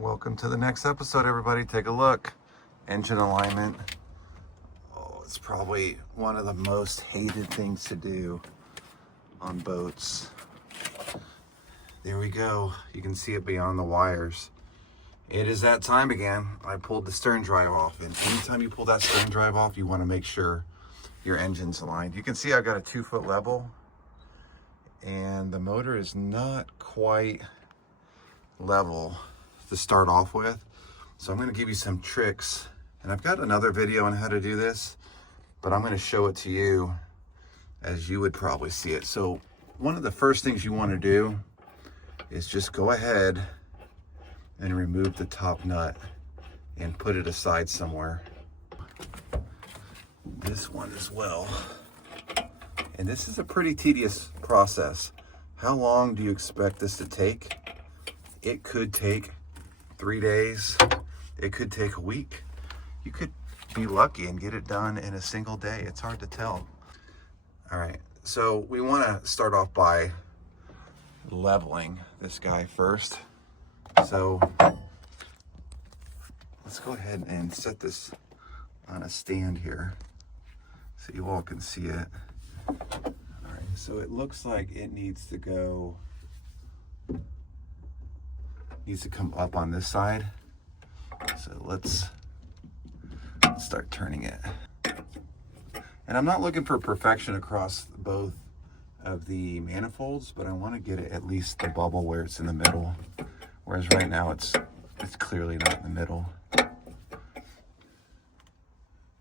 Welcome to the next episode, everybody. Take a look. Engine alignment. Oh, it's probably one of the most hated things to do on boats. There we go. You can see it beyond the wires. It is that time again. I pulled the stern drive off, and anytime you pull that stern drive off, you want to make sure your engine's aligned. You can see I've got a 2-foot level, and the motor is not quite level to start off with. So I'm going to give you some tricks, and I've got another video on how to do this, but I'm going to show it to you as you would probably see it. So one of the first things you want to do is just go ahead and remove the top nut and put it aside somewhere. This one as well. And this is a pretty tedious process. How long do you expect this to take? It could take 3 days. It could take a week. You could be lucky and get it done in a single day. It's hard to tell. All right, so we want to start off by leveling this guy first. So let's go ahead and set this on a stand here so you all can see it. All right, so it looks like it needs to come up on this side. So let's start turning it. And I'm not looking for perfection across both of the manifolds, but I want to get it at least the bubble where it's in the middle. Whereas right now it's clearly not in the middle. All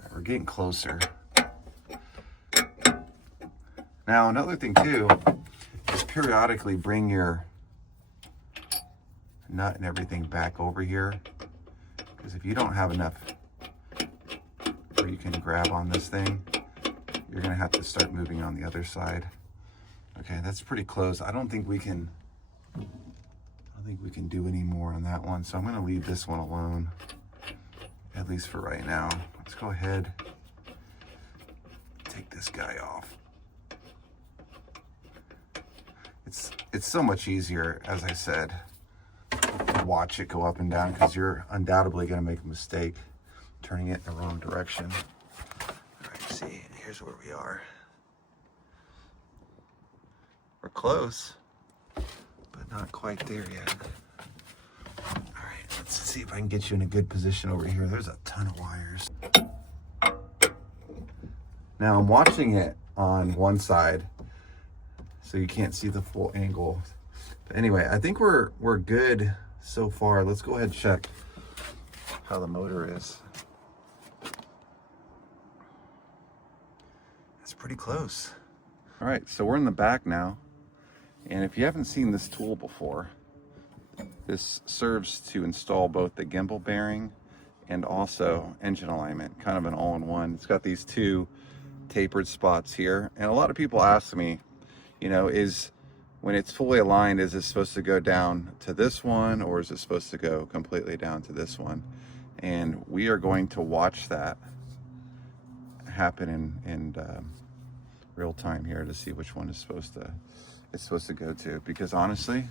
right, we're getting closer. Now another thing too is periodically bring your nut and everything back over here, because if you don't have enough where you can grab on this thing, you're gonna have to start moving on the other side. Okay, that's pretty close. I don't think we can do any more on that one, so I'm gonna leave this one alone, at least for right now. Let's go ahead, take this guy off. It's so much easier, as I said, to watch it go up and down, because you're undoubtedly going to make a mistake turning it in the wrong direction. All right, see, here's where we are. We're close, but not quite there yet. All right, let's see if I can get you in a good position over here. There's a ton of wires. Now I'm watching it on one side, so you can't see the full angle. But anyway, I think we're good so far. Let's go ahead and check how the motor is. It's pretty close. All right, so we're in the back now. And if you haven't seen this tool before, this serves to install both the gimbal bearing and also engine alignment, kind of an all-in-one. It's got these two tapered spots here. And a lot of people ask me, you know, when it's fully aligned, is it supposed to go down to this one, or is it supposed to go completely down to this one? And we are going to watch that happen in real time here to see which one it's supposed to go to, because honestly,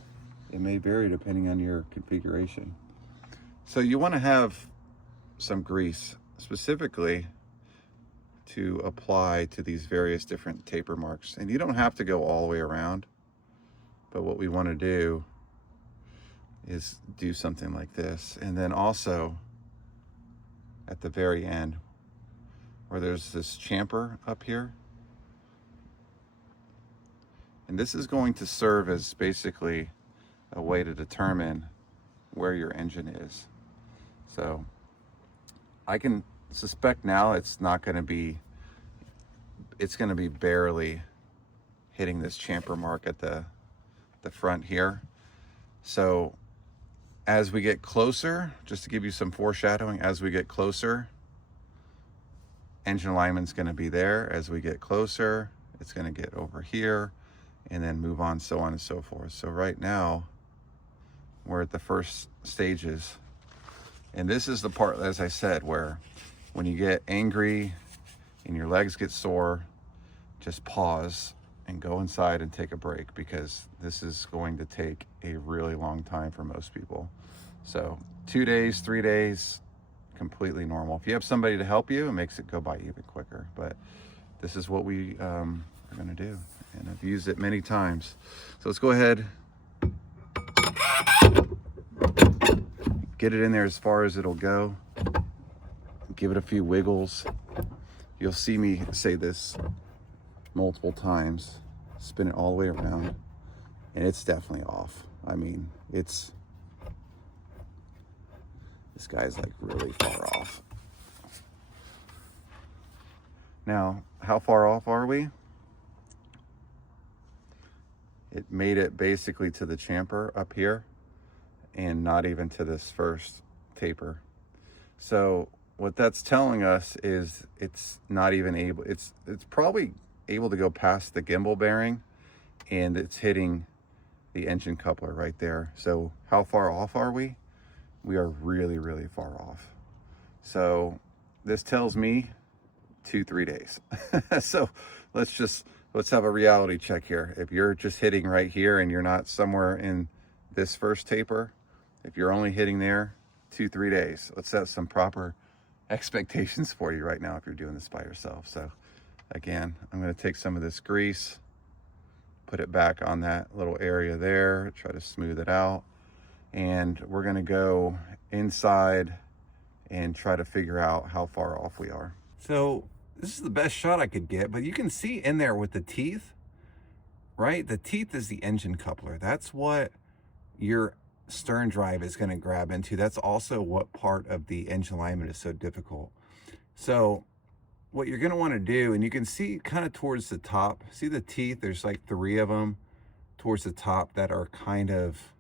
it may vary depending on your configuration. So you want to have some grease specifically to apply to these various different taper marks, and you don't have to go all the way around, but what we want to do is do something like this. And then also at the very end where there's this chamfer up here, and this is going to serve as basically a way to determine where your engine is. So I can suspect now it's going to be barely hitting this chamfer mark at the front here. So as we get closer, just to give you some foreshadowing, as we get closer, engine alignment's going to be there. As we get closer, it's going to get over here and then move on, so on and so forth. So right now we're at the first stages, and this is the part, as I said, where when you get angry and your legs get sore, just pause and go inside and take a break, because this is going to take a really long time for most people. So 2 days, 3 days, completely normal. If you have somebody to help you, it makes it go by even quicker. But this is what we are gonna do. And I've used it many times. So let's go ahead, get it in there as far as it'll go. Give it a few wiggles. You'll see me say this multiple times. Spin it all the way around, and it's definitely off. I mean, this guy's like really far off. Now, how far off are we? It made it basically to the chamfer up here and not even to this first taper. So what that's telling us is it's not even able, it's probably able to go past the gimbal bearing, and it's hitting the engine coupler right there. So how far off are we? We are really, really far off. So this tells me 2-3 days. So let's have a reality check here. If you're just hitting right here and you're not somewhere in this first taper, if you're only hitting there, 2-3 days. Let's set some proper expectations for you right now if you're doing this by yourself. So again, I'm going to take some of this grease, put it back on that little area there, try to smooth it out, and we're going to go inside and try to figure out how far off we are. So this is the best shot I could get, but you can see in there with the teeth, right? The teeth is the engine coupler. That's what your stern drive is going to grab into. That's also what part of the engine alignment is so difficult. So what you're going to want to do, and you can see kind of towards the top, see the teeth, there's like 3 of them towards the top that are kind of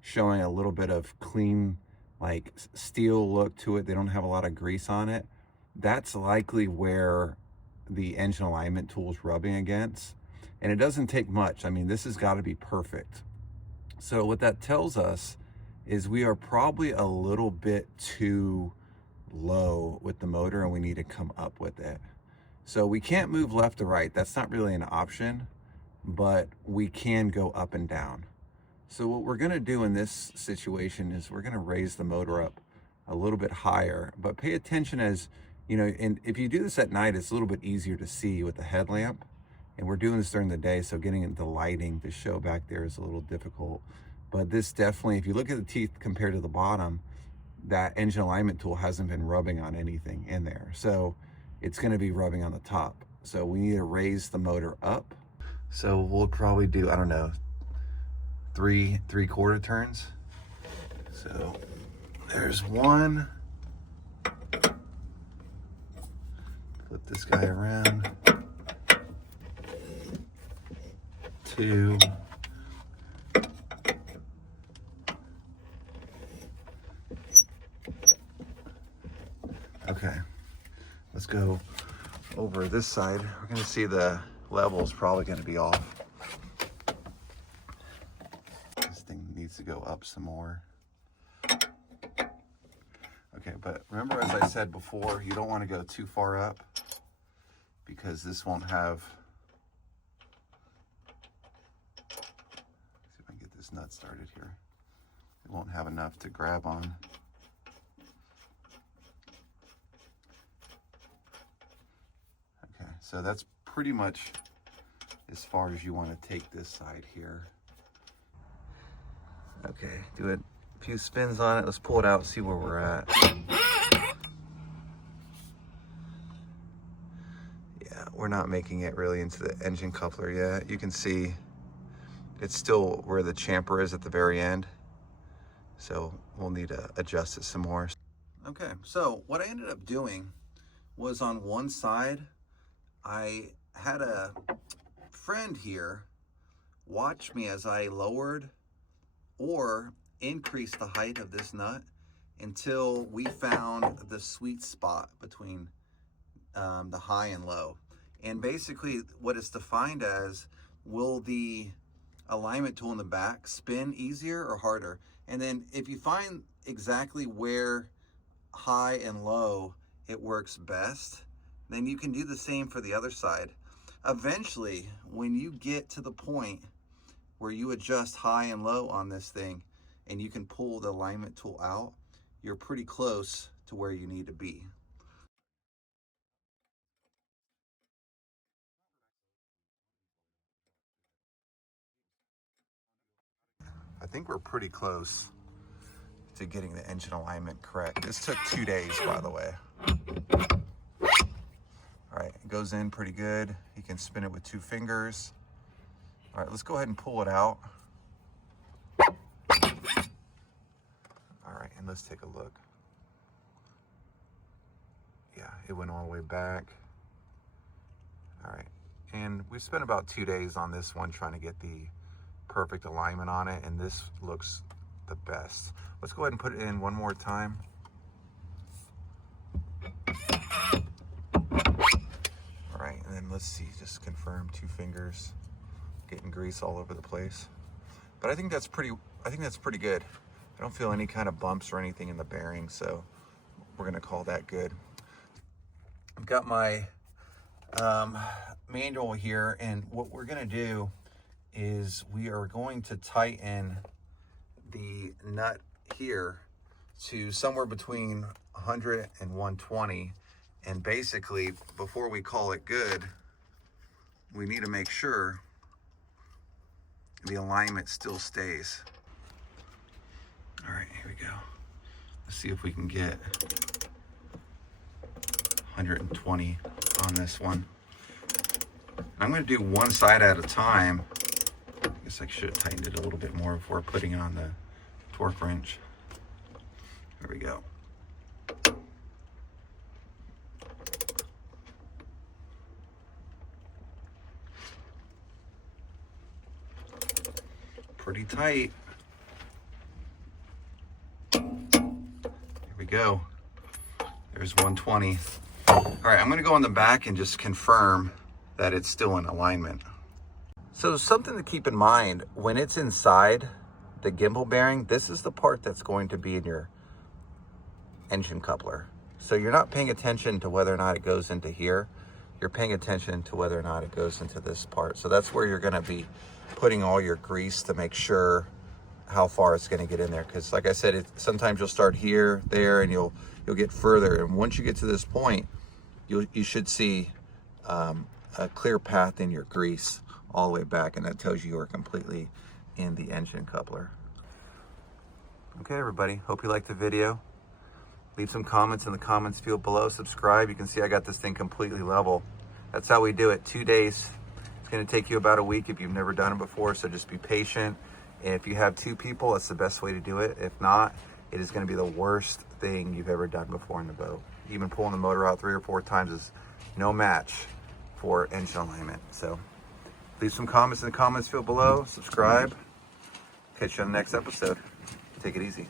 showing a little bit of clean, like steel look to it. They don't have a lot of grease on it. That's likely where the engine alignment tool is rubbing against. And it doesn't take much. I mean, this has got to be perfect. So what that tells us is we are probably a little bit too low with the motor, and we need to come up with it. So we can't move left to right. That's not really an option, but we can go up and down. So what we're going to do in this situation is we're going to raise the motor up a little bit higher, but pay attention as, you know, and if you do this at night, it's a little bit easier to see with the headlamp. And we're doing this during the day, so getting the lighting to show back there is a little difficult. But this definitely, if you look at the teeth compared to the bottom, that engine alignment tool hasn't been rubbing on anything in there. So it's going to be rubbing on the top. So we need to raise the motor up. So we'll probably do, I don't know, 3 3/4 turns. So there's 1. Flip this guy around. 2. Okay, let's go over this side. We're going to see the level is probably going to be off. This thing needs to go up some more. Okay, but remember, as I said before, you don't want to go too far up because this won't have, see if I can get this nut started here. It won't have enough to grab on. Okay, so that's pretty much as far as you want to take this side here. Okay, do a few spins on it. Let's pull it out, see where we're at. Yeah, we're not making it really into the engine coupler yet. You can see it's still where the chamfer is at the very end. So we'll need to adjust it some more. Okay, so what I ended up doing was on one side, I had a friend here watch me as I lowered or increased the height of this nut until we found the sweet spot between the high and low. And basically what it's defined as, will the alignment tool in the back spin easier or harder? And then if you find exactly where high and low it works best, then you can do the same for the other side. Eventually, when you get to the point where you adjust high and low on this thing and you can pull the alignment tool out, you're pretty close to where you need to be. I think we're pretty close to getting the engine alignment correct. This took 2 days, by the way. All right, it goes in pretty good. You can spin it with 2 fingers. All right, let's go ahead and pull it out. All right, and let's take a look. Yeah, it went all the way back. All right, and we spent about 2 days on this one trying to get the perfect alignment on it, and this looks the best. Let's go ahead and put it in one more time. All right, and then let's see, just confirm 2 fingers, getting grease all over the place. But I think that's pretty good. I don't feel any kind of bumps or anything in the bearing, so we're gonna call that good. I've got my manual here, and what we're gonna do is we are going to tighten the nut here to somewhere between 100 and 120. And basically, before we call it good, we need to make sure the alignment still stays. All right, here we go. Let's see if we can get 120 on this one. I'm going to do one side at a time. I guess I should have tightened it a little bit more before putting it on the torque wrench. There we go. Pretty tight. Here we go. There's 120. All right, I'm gonna go on the back and just confirm that it's still in alignment. So something to keep in mind, when it's inside the gimbal bearing, this is the part that's going to be in your engine coupler. So you're not paying attention to whether or not it goes into here. You're paying attention to whether or not it goes into this part. So that's where you're gonna be putting all your grease to make sure how far it's gonna get in there. Because like I said, sometimes you'll start here, there, and you'll get further. And once you get to this point, you should see a clear path in your grease all the way back, and that tells you are completely in the engine coupler. Okay, everybody, hope you liked the video. Leave some comments in the comments field below. Subscribe. You can see I got this thing completely level. That's how we do it. 2 days. It's going to take you about a week if you've never done it before, so just be patient. And if you have 2 people, that's the best way to do it. If not, it is going to be the worst thing you've ever done before in the boat. Even pulling the motor out 3 or 4 times is no match for engine alignment. So leave some comments in the comments field below. Subscribe. Catch you on the next episode. Take it easy.